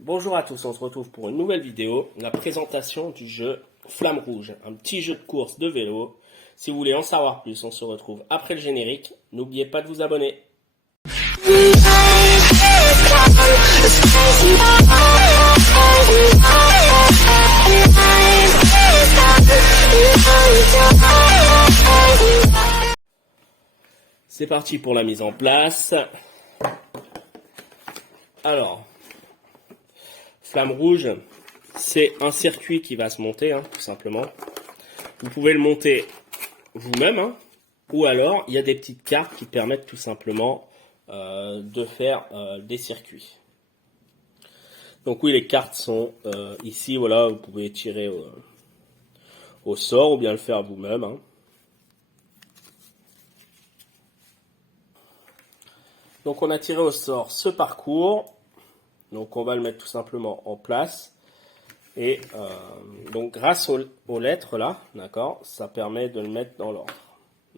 Bonjour à tous, on se retrouve pour une nouvelle vidéo, la présentation du jeu Flamme Rouge, un petit jeu de course de vélo. Si vous voulez en savoir plus, on se retrouve après le générique. N'oubliez pas de vous abonner. C'est parti pour la mise en place. Alors, Flamme Rouge, c'est un circuit qui va se monter, tout simplement. Vous pouvez le monter vous-même, ou alors il y a des petites cartes qui permettent tout simplement de faire des circuits. Donc oui, les cartes sont ici, voilà, vous pouvez tirer au sort ou bien le faire vous-même. Donc on a tiré au sort ce parcours, donc on va le mettre tout simplement en place. Et donc grâce aux lettres là, d'accord, ça permet de le mettre dans l'ordre.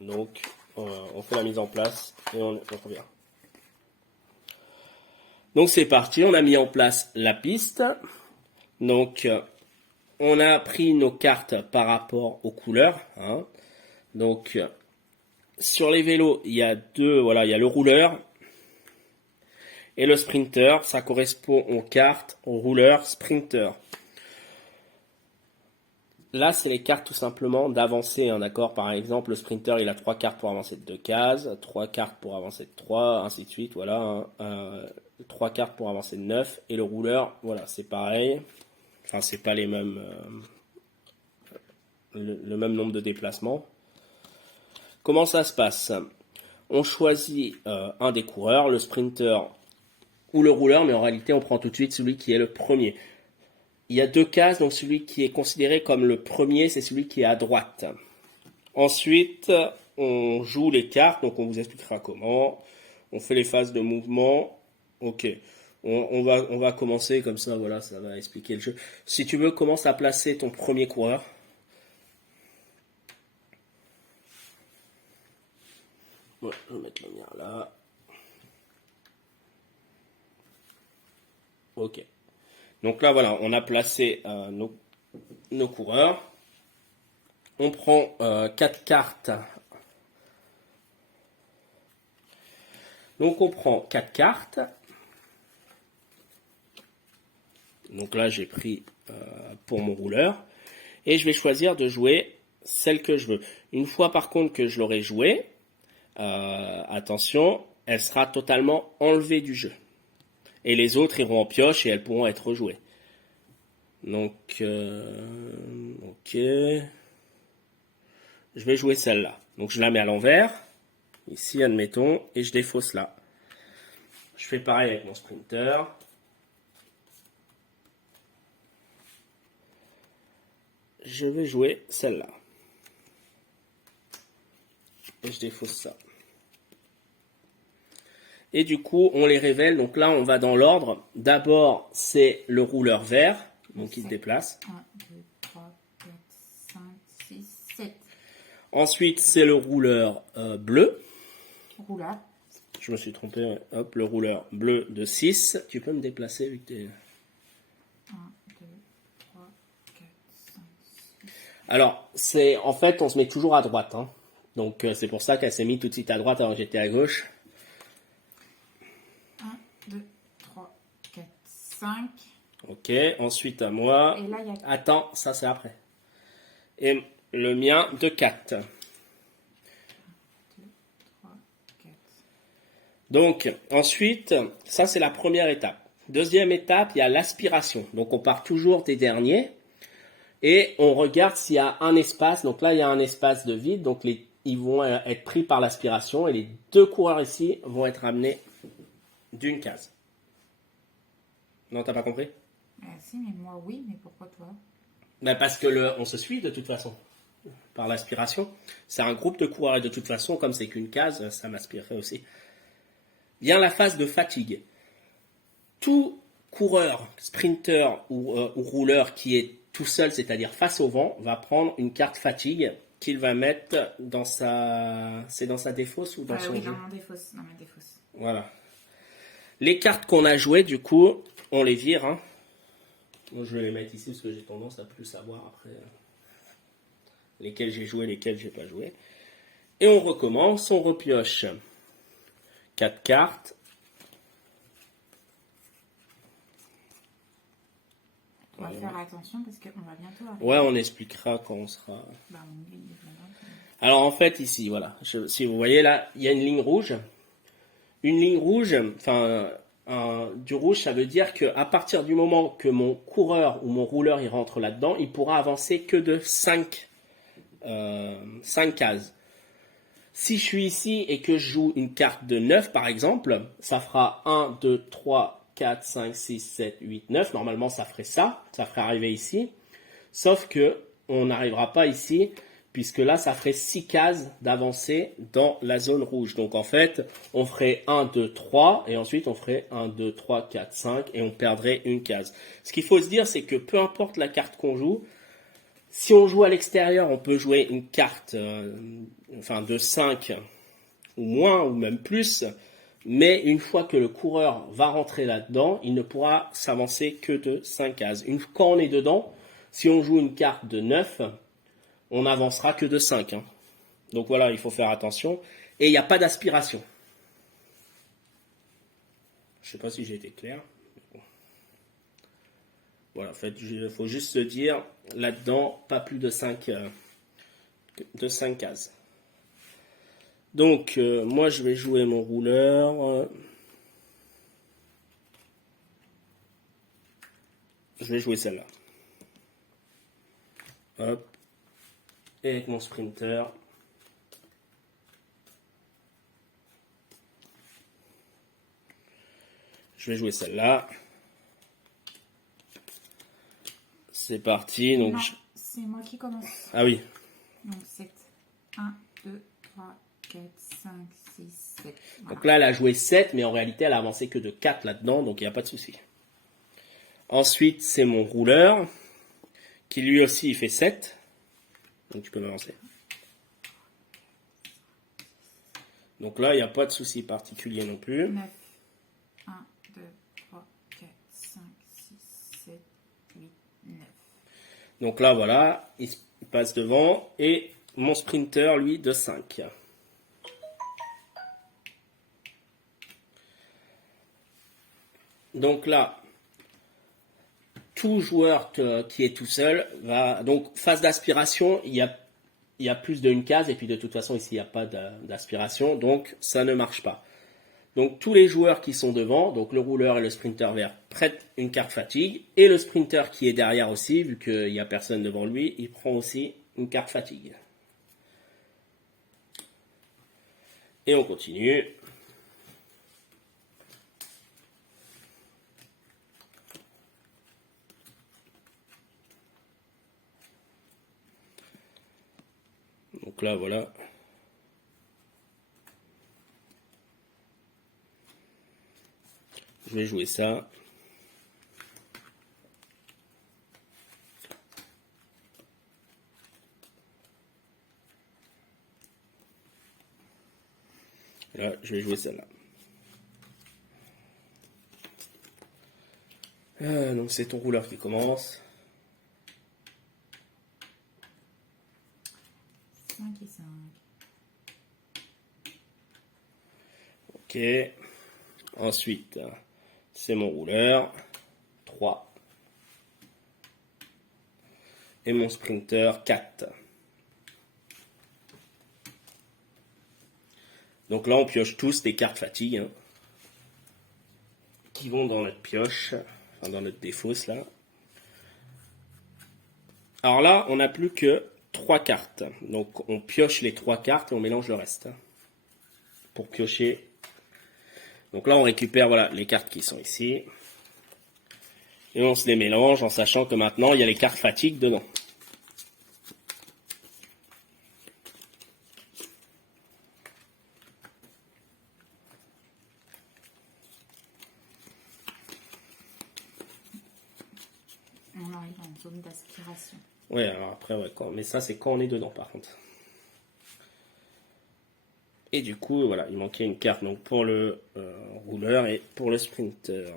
Donc on fait la mise en place et on revient. Donc c'est parti, on a mis en place la piste. Donc on a pris nos cartes par rapport aux couleurs. Donc sur les vélos, il y a voilà, il y a le rouleur et le sprinter. Ça correspond aux cartes, au rouleur, sprinter. Là, c'est les cartes tout simplement d'avancer, d'accord. Par exemple, le sprinter, il a 3 cartes pour avancer de 2 cases, 3 cartes pour avancer de 3, ainsi de suite, voilà. 3 cartes pour avancer de 9. Et le rouleur, voilà, c'est pareil. Enfin, c'est pas les mêmes, le même nombre de déplacements. Comment ça se passe? On choisit un des coureurs, le sprinter ou le rouleur, mais en réalité, on prend tout de suite celui qui est le premier. Il y a 2 cases, donc celui qui est considéré comme le premier, c'est celui qui est à droite. Ensuite, on joue les cartes, donc on vous expliquera comment. On fait les phases de mouvement. Ok, on va commencer comme ça, voilà, ça va expliquer le jeu. Si tu veux, commence à placer ton premier coureur. Ouais, je vais mettre le mien là. Ok. Donc là, voilà, on a placé nos coureurs. On prend 4 cartes. Donc on prend 4 cartes. Donc là, j'ai pris pour mon rouleur. Et je vais choisir de jouer celle que je veux. Une fois par contre que je l'aurai jouée, attention, elle sera totalement enlevée du jeu. Et les autres iront en pioche et elles pourront être rejouées. Donc, ok. Je vais jouer celle-là. Donc, je la mets à l'envers. Ici, admettons. Et je défausse là. Je fais pareil avec mon sprinter. Je vais jouer celle-là. Et je défausse ça. Et du coup, on les révèle. Donc là, on va dans l'ordre. D'abord, c'est le rouleur vert. Donc, il se déplace. 1, 2, 3, 4, 5, 6, 7. Ensuite, c'est le rouleur bleu. Rouleur. Je me suis trompé. Ouais. Hop, le rouleur bleu de 6. Tu peux me déplacer vu que tu es... 1, 2, 3, 4, 5, 6. Alors, en fait, on se met toujours à droite. Donc, c'est pour ça qu'elle s'est mise tout de suite à droite alors que j'étais à gauche. 1, 2, 3, 4, 5. Ok, ensuite à moi. Et là, il y a... Attends, ça c'est après. Et le mien de 4. 2, 3, 4. Donc, ensuite, ça c'est la première étape. Deuxième étape, il y a l'aspiration. Donc, on part toujours des derniers. Et on regarde s'il y a un espace. Donc là, il y a un espace de vide. Donc, ils vont être pris par l'aspiration. Et les 2 coureurs ici vont être amenés d'une case. Non, t'as pas compris? Si, mais moi, oui. Mais pourquoi toi? Ben parce que on se suit de toute façon. Par l'aspiration. C'est un groupe de coureurs. Et de toute façon, comme c'est qu'une case, ça m'aspirerait aussi. Vient la phase de fatigue. Tout coureur, sprinter ou rouleur qui est tout seul, c'est-à-dire face au vent, va prendre une carte fatigue qu'il va mettre dans sa... C'est dans sa défausse ou dans son oui, jeu? dans ma défausse. Voilà. Les cartes qu'on a jouées, du coup, on les vire. Moi, je vais les mettre ici parce que j'ai tendance à plus savoir après lesquels j'ai joué, lesquels j'ai pas joué. Et on recommence, on repioche 4 cartes. On va faire attention parce qu'on va bientôt arriver. Ouais, on expliquera quand on sera... Bah, on est Alors en fait ici, voilà, si vous voyez là, il y a une ligne rouge. Une ligne rouge, enfin du rouge, ça veut dire qu'à partir du moment que mon coureur ou mon rouleur il rentre là-dedans, il pourra avancer que de 5 cases. Si je suis ici et que je joue une carte de 9 par exemple, ça fera 1, 2, 3, 4, 5, 6, 7, 8, 9. Normalement ça ferait ça ferait arriver ici. Sauf que on n'arrivera pas ici, puisque là ça ferait 6 cases d'avancée dans la zone rouge. Donc en fait, on ferait 1, 2, 3, et ensuite on ferait 1, 2, 3, 4, 5, et on perdrait une case. Ce qu'il faut se dire, c'est que peu importe la carte qu'on joue, si on joue à l'extérieur, on peut jouer une carte de 5 ou moins, ou même plus, mais une fois que le coureur va rentrer là-dedans, il ne pourra s'avancer que de 5 cases. Quand on est dedans, si on joue une carte de 9, on n'avancera que de 5. Hein. Donc voilà, il faut faire attention. Et il n'y a pas d'aspiration. Je ne sais pas si j'ai été clair. Voilà, en fait, il faut juste se dire, là-dedans, pas plus de 5 cases. Donc, moi, je vais jouer mon rouleur. Je vais jouer celle-là. Hop. Et avec mon sprinter. Je vais jouer celle-là. C'est parti. Donc non, c'est moi qui commence. Ah oui. Donc 7. 1, 2, 3, 4, 5, 6, 7. Voilà. Donc là, elle a joué 7, mais en réalité, elle a avancé que de 4 là-dedans, donc il n'y a pas de souci. Ensuite, c'est mon rouleur, qui lui aussi, il fait 7. Donc tu peux m'avancer. Donc là, il n'y a pas de souci particulier non plus. 9. 1, 2, 3, 4, 5, 6, 7, 8, 9. Donc là, voilà, il passe devant. Et mon sprinter, lui, de 5. Donc là, tout joueur qui est tout seul va... Donc, phase d'aspiration, il y a plus d'une case. Et puis, de toute façon, ici, il n'y a pas d'aspiration. Donc, ça ne marche pas. Donc, tous les joueurs qui sont devant, donc le rouleur et le sprinter vert, prêtent une carte fatigue. Et le sprinter qui est derrière aussi, vu qu'il n'y a personne devant lui, il prend aussi une carte fatigue. Et on continue. Donc là, voilà. Je vais jouer ça. Là, je vais jouer celle-là. Donc c'est ton rouleur qui commence. 5 et 5. Ok. Ensuite, c'est mon rouleur. 3. Et mon sprinter, 4. Donc là, on pioche tous des cartes fatigue. Hein, qui vont dans notre pioche. Enfin, dans notre défausse, là. Alors là, on n'a plus que 3 cartes. Donc, on pioche les 3 cartes et on mélange le reste. Pour piocher. Donc là, on récupère voilà, les cartes qui sont ici. Et on se les mélange en sachant que maintenant, il y a les cartes fatigue dedans. On arrive en zone d'aspiration. Ouais, alors après, ouais, mais ça, c'est quand on est dedans, par contre. Et du coup, voilà, il manquait une carte donc pour le rouleur et pour le sprinter.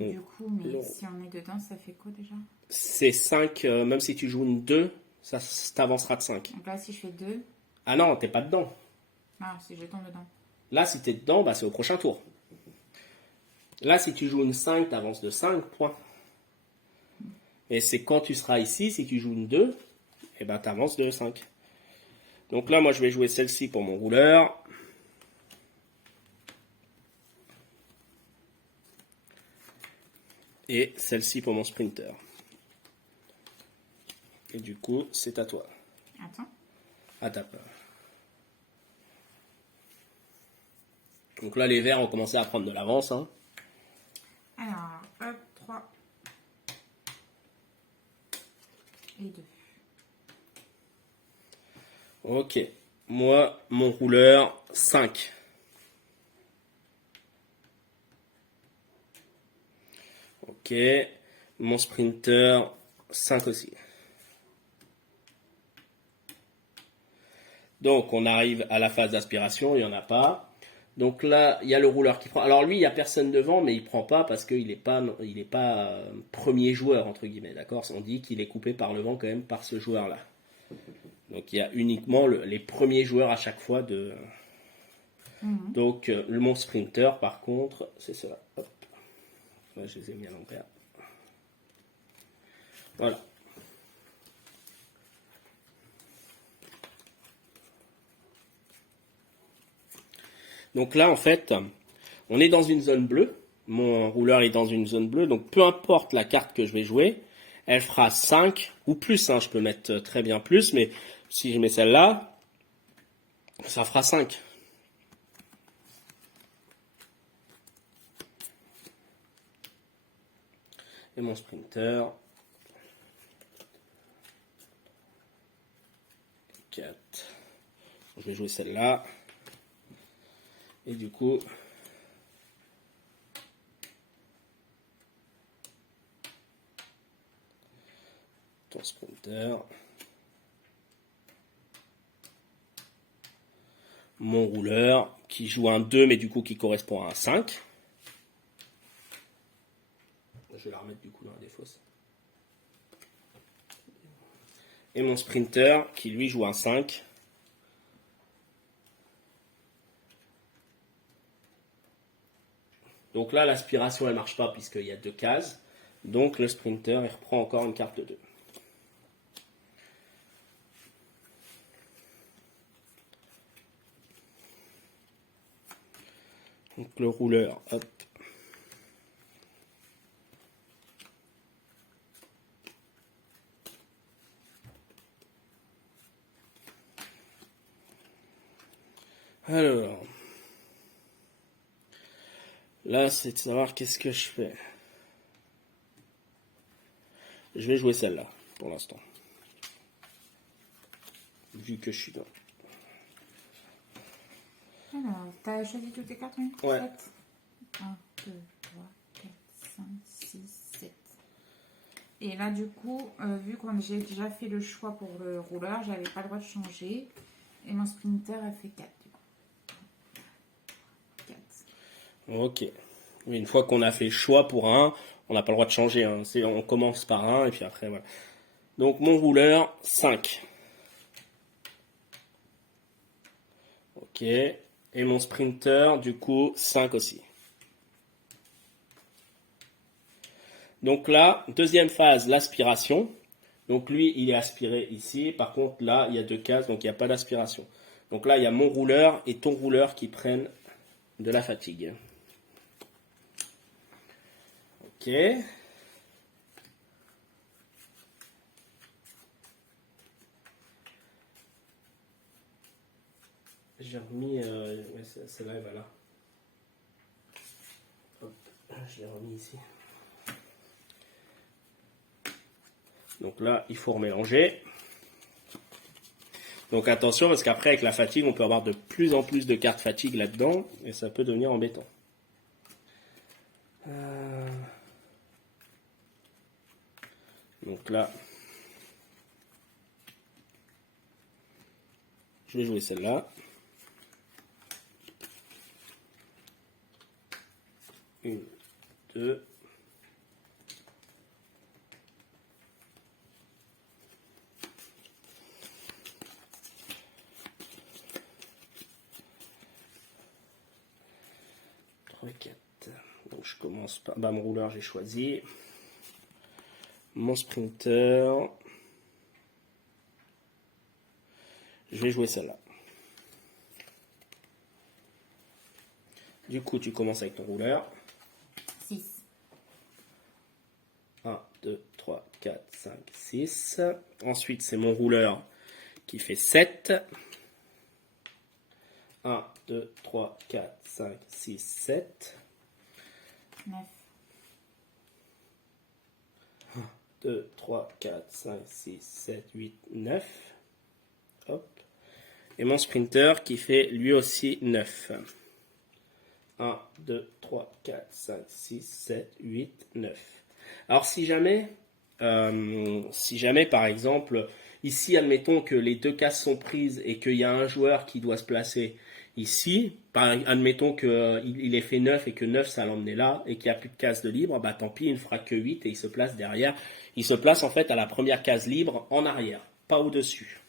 Du coup, mais long. si on est dedans, ça fait quoi déjà? C'est 5, même si tu joues une 2, ça t'avancera de 5. Donc là, si je fais 2, Ah non, t'es pas dedans. ah, si je tombe dedans. Là, si t'es dedans, bah, c'est au prochain tour. Là, si tu joues une 5, t'avances de 5 points. Et c'est quand tu seras ici, si tu joues une 2, et ben t'avances de 5. Donc là, moi, je vais jouer celle-ci pour mon rouleur. Et celle-ci pour mon sprinter. Et du coup, c'est à toi. Attends. À ta peur. Donc là, les verts ont commencé à prendre de l'avance. Hein. Alors, hop, 3 et 2. Ok. Moi, mon rouleur, 5. Ok. Mon sprinter, 5 aussi. Donc, on arrive à la phase d'aspiration, il n'y en a pas. Donc là, il y a le rouleur qui prend. Alors lui, il n'y a personne devant, mais il prend pas parce qu'il n'est pas, premier joueur, entre guillemets, d'accord? On dit qu'il est coupé par le vent quand même par ce joueur-là. Donc il y a uniquement les premiers joueurs à chaque fois de... Donc mon sprinter, par contre, c'est cela. Hop. Là, je les ai mis à l'envers. Voilà. Donc là, en fait, on est dans une zone bleue. Mon rouleur est dans une zone bleue. Donc peu importe la carte que je vais jouer, elle fera 5 ou plus. Hein. Je peux mettre très bien plus, mais si je mets celle-là, ça fera 5. Et mon sprinter, 4. Je vais jouer celle-là. Et du coup, ton sprinter, mon rouleur qui joue un 2 mais du coup qui correspond à un 5. Je vais la remettre du coup dans la défausse. Et mon sprinter qui lui joue un 5. Donc là, l'aspiration, elle marche pas puisqu'il y a 2 cases. Donc le sprinter, il reprend encore une carte de 2. Donc le rouleur, hop. Alors, là, c'est de savoir qu'est-ce que je fais. Je vais jouer celle-là, pour l'instant. Vu que je suis dans... Alors, t'as choisi toutes tes cartes, oui? Ouais. 7. 1, 2, 3, 4, 5, 6, 7. Et là, du coup, vu que j'ai déjà fait le choix pour le rouleur, j'avais pas le droit de changer. Et mon sprinter a fait 4, du coup. 4. Ok. Oui, une fois qu'on a fait choix pour un, on n'a pas le droit de changer. Hein. On commence par un et puis après, voilà. Donc mon rouleur, 5. Ok. Et mon sprinter, du coup, 5 aussi. Donc là, deuxième phase, l'aspiration. Donc lui, il est aspiré ici. Par contre, là, il y a 2 cases, donc il n'y a pas d'aspiration. Donc là, il y a mon rouleur et ton rouleur qui prennent de la fatigue. Ok. J'ai remis... celle-là, elle va là. Hop, je l'ai remis ici. Donc là, il faut remélanger. Donc attention, parce qu'après, avec la fatigue, on peut avoir de plus en plus de cartes fatigue là-dedans, et ça peut devenir embêtant. Donc là, je vais jouer celle-là. Une, deux. commence par... Bah, mon rouleur, j'ai choisi. Mon sprinter. Je vais jouer celle-là. Du coup, tu commences avec ton rouleur. 6. 1, 2, 3, 4, 5, 6. Ensuite, c'est mon rouleur qui fait 7. 1, 2, 3, 4, 5, 6, 7. 9. 2, 3, 4, 5, 6, 7, 8, 9. Hop. Et mon sprinter qui fait lui aussi 9. 1, 2, 3, 4, 5, 6, 7, 8, 9. Alors si jamais par exemple, ici admettons que les deux cases sont prises et qu'il y a un joueur qui doit se placer ici, admettons qu'il ait fait 9 et que 9 ça l'emmenait là et qu'il n'y a plus de case de libre, bah tant pis, il ne fera que 8 et il se place derrière. Il se place en fait à la première case libre en arrière, pas au-dessus.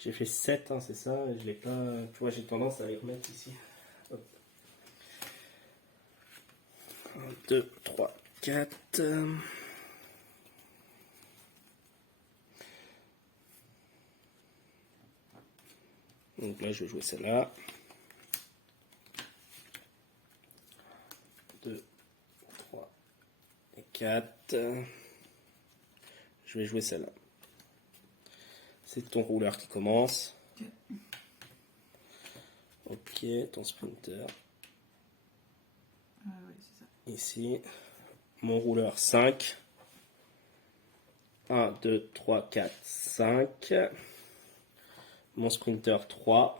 J'ai fait 7, hein, c'est ça, je l'ai pas. Tu vois, j'ai tendance à les remettre ici. Hop. 1, 2, 3, 4. Donc là, je vais jouer celle-là. 2, 3 et 4. Je vais jouer celle-là. C'est ton rouleur qui commence. Ok, ton sprinter. Oui, c'est ça. Ici. Mon rouleur 5. 1, 2, 3, 4, 5. Mon sprinter 3.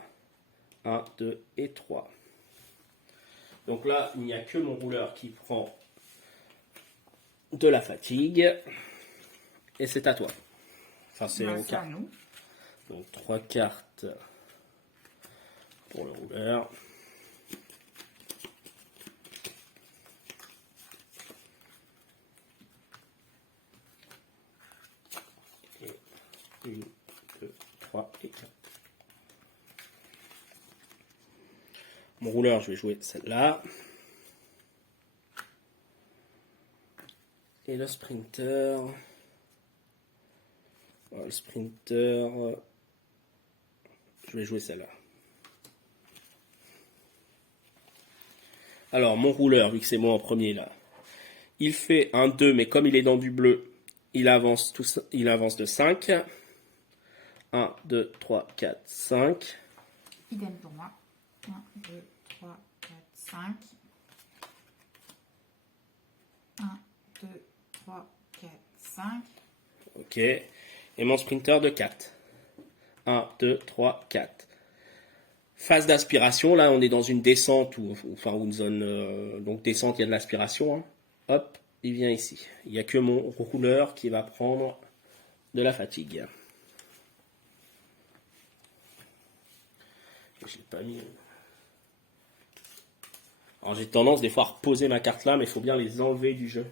1, 2 et 3. Donc là, il n'y a que mon rouleur qui prend de la fatigue. Et c'est à toi. Enfin, c'est au C'est à cas. nous. Donc 3 cartes pour le rouleur. Et 1, 2, 3 et 4. Mon rouleur, je vais jouer celle-là. Et le sprinter. Le sprinter. Je vais jouer celle-là. Alors, mon rouleur, vu que c'est moi en premier là, il fait un 2, mais comme il est dans du bleu, il avance de 5. 1, 2, 3, 4, 5. Idem pour moi. 1, 2, 3, 4, 5. 1, 2, 3, 4, 5. Ok. Et mon sprinter de 4. 1, 2, 3, 4. Phase d'aspiration, là on est dans une descente, enfin une zone, donc descente, il y a de l'aspiration. Hein. Hop, il vient ici. Il n'y a que mon rouleur qui va prendre de la fatigue. Je l'ai pas mis. Alors j'ai tendance des fois à reposer ma carte là, mais il faut bien les enlever du jeu.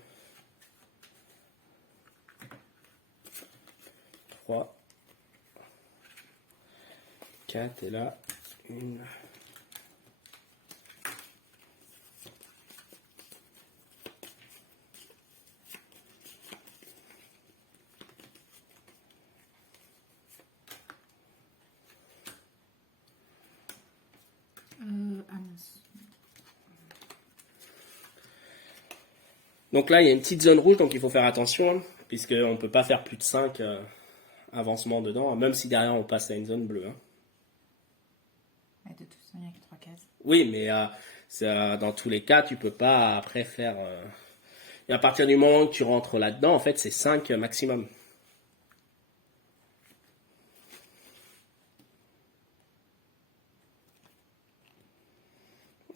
3, 4 et là, 1. Donc là, il y a une petite zone rouge, donc il faut faire attention, hein, puisqu'on ne peut pas faire plus de 5 avancements dedans, même si derrière on passe à une zone bleue. Hein. De toute façon, il n'y a que 3 cases. Oui, mais dans tous les cas, tu peux pas après faire... Et à partir du moment que tu rentres là-dedans, en fait, c'est 5 maximum.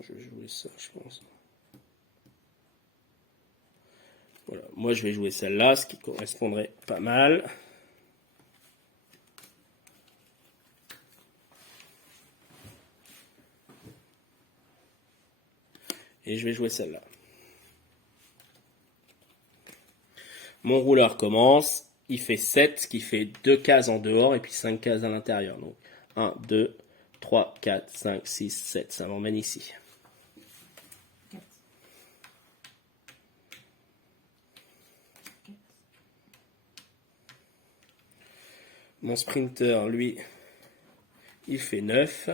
Je vais jouer ça, je pense. Voilà. Moi, je vais jouer celle-là, ce qui correspondrait pas mal. Et je vais jouer celle-là. Mon rouleur commence. Il fait 7, ce qui fait 2 cases en dehors et puis 5 cases à l'intérieur. Donc 1, 2, 3, 4, 5, 6, 7. Ça m'emmène ici. 4. Mon sprinter, lui, il fait 9.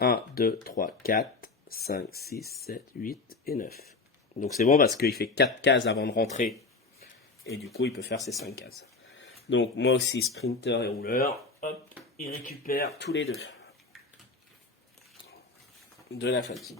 1, 2, 3, 4, 5, 6, 7, 8 et 9. Donc c'est bon parce qu'il fait 4 cases avant de rentrer. Et du coup, il peut faire ses 5 cases. Donc moi aussi, sprinter et rouleur, hop, ils récupèrent tous les deux de la fatigue.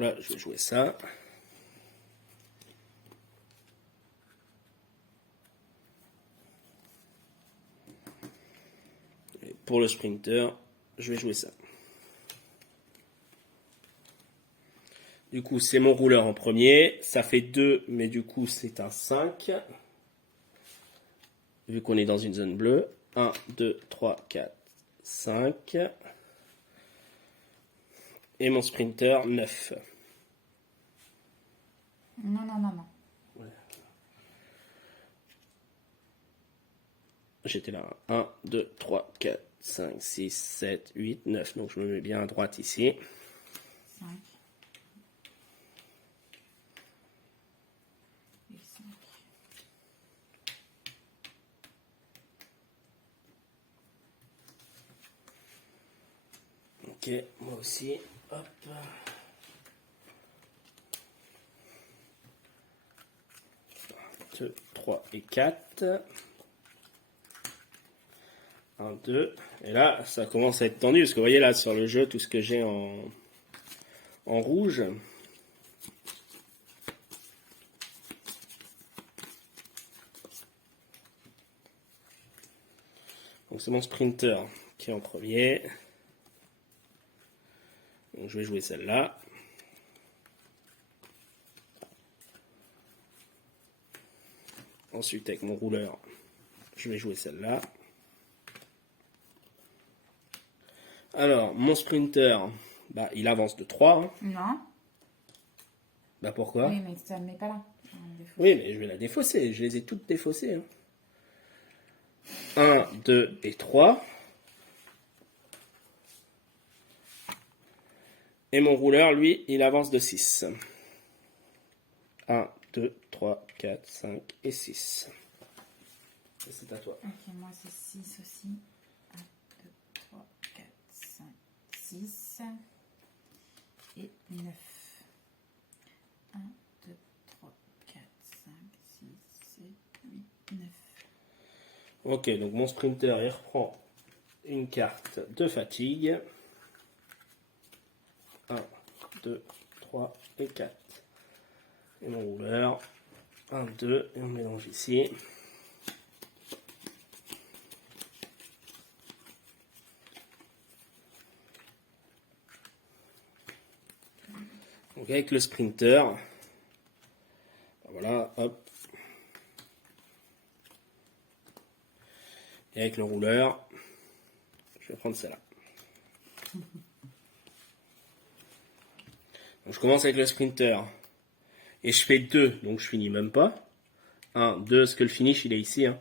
Là, je vais jouer ça. Et pour le sprinter, je vais jouer ça. Du coup, c'est mon rouleur en premier. Ça fait 2, mais du coup, c'est un 5. Vu qu'on est dans une zone bleue. 1, 2, 3, 4, 5. Et mon sprinter, 9. Non, non, non, non. Ouais. J'étais là. 1, 2, 3, 4, 5, 6, 7, 8, 9. Donc je me mets bien à droite ici. 5. Et 5. Ok, moi aussi. Hop. 2, 3 et 4. 1, 2. Et là, ça commence à être tendu. Parce que vous voyez là, sur le jeu, tout ce que j'ai en rouge. Donc c'est mon sprinter qui est en premier. Donc je vais jouer celle-là. Ensuite, avec mon rouleur, je vais jouer celle-là. Alors, mon sprinter, bah, il avance de 3. Hein. Non. Bah pourquoi? Oui, mais ça ne met pas là. Oui, mais je vais la défausser. Je les ai toutes défaussées. Hein. 1, 2 et 3. Et mon rouleur, lui, il avance de 6. 1, 2, 3, 4, 5 et 6. C'est à toi. Ok, moi c'est 6 aussi. 1, 2, 3, 4, 5, 6 et 9. 1, 2, 3, 4, 5, 6, 7, 8, 9. Ok, donc mon sprinter, il reprend une carte de fatigue. 1, 2, 3 et 4. Et mon rouleur. 1, 2, et on mélange ici. Donc avec le sprinter, voilà, hop. Et avec le rouleur, je vais prendre celle-là. Donc je commence avec le sprinter. Et je fais 2, donc je finis même pas. 1, 2, parce que le finish il est ici. Hein.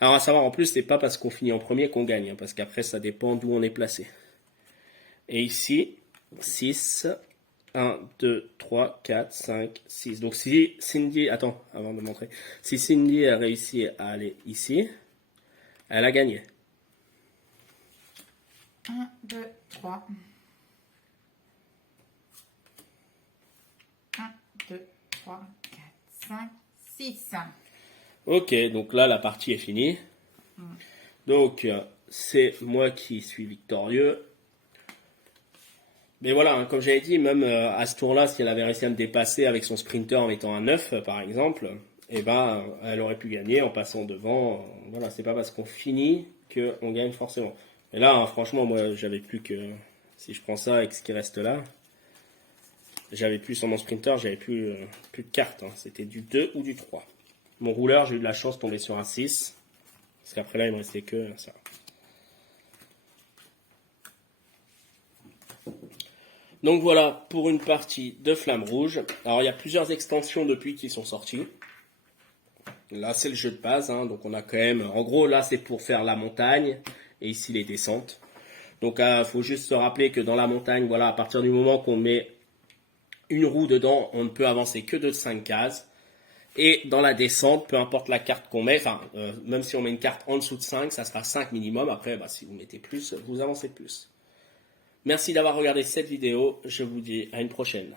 Alors à savoir, en plus, c'est pas parce qu'on finit en premier qu'on gagne, hein, parce qu'après ça dépend d'où on est placé. Et ici, 6, 1, 2, 3, 4, 5, 6. Donc si Cindy, attends, avant de montrer, si Cindy a réussi à aller ici, elle a gagné. 1, 2, 3. 1, 2, 3, 4, 5, 6. Ok, donc là la partie est finie. Donc c'est moi qui suis victorieux. Mais voilà, hein, comme j'avais dit, même à ce tour-là, si elle avait réussi à me dépasser avec son sprinter en mettant un 9 par exemple, eh ben, elle aurait pu gagner en passant devant. Voilà, c'est pas parce qu'on finit qu'on gagne forcément. Et là, hein, franchement, moi, j'avais plus que... Si je prends ça avec ce qui reste là... j'avais plus sur mon sprinter, j'avais plus de cartes. Hein. C'était du 2 ou du 3. Mon rouleur, j'ai eu de la chance de tomber sur un 6. Parce qu'après là, il me restait que ça. Donc voilà pour une partie de Flamme Rouge. Alors il y a plusieurs extensions depuis qui sont sorties. Là c'est le jeu de base, hein, donc on a quand même... En gros là c'est pour faire la montagne et ici les descentes. Donc il faut juste se rappeler que dans la montagne, voilà, à partir du moment qu'on met une roue dedans, on ne peut avancer que de 5 cases. Et dans la descente, peu importe la carte qu'on met, même si on met une carte en dessous de 5, ça sera 5 minimum. Après, si vous mettez plus, vous avancez plus. Merci d'avoir regardé cette vidéo. Je vous dis à une prochaine.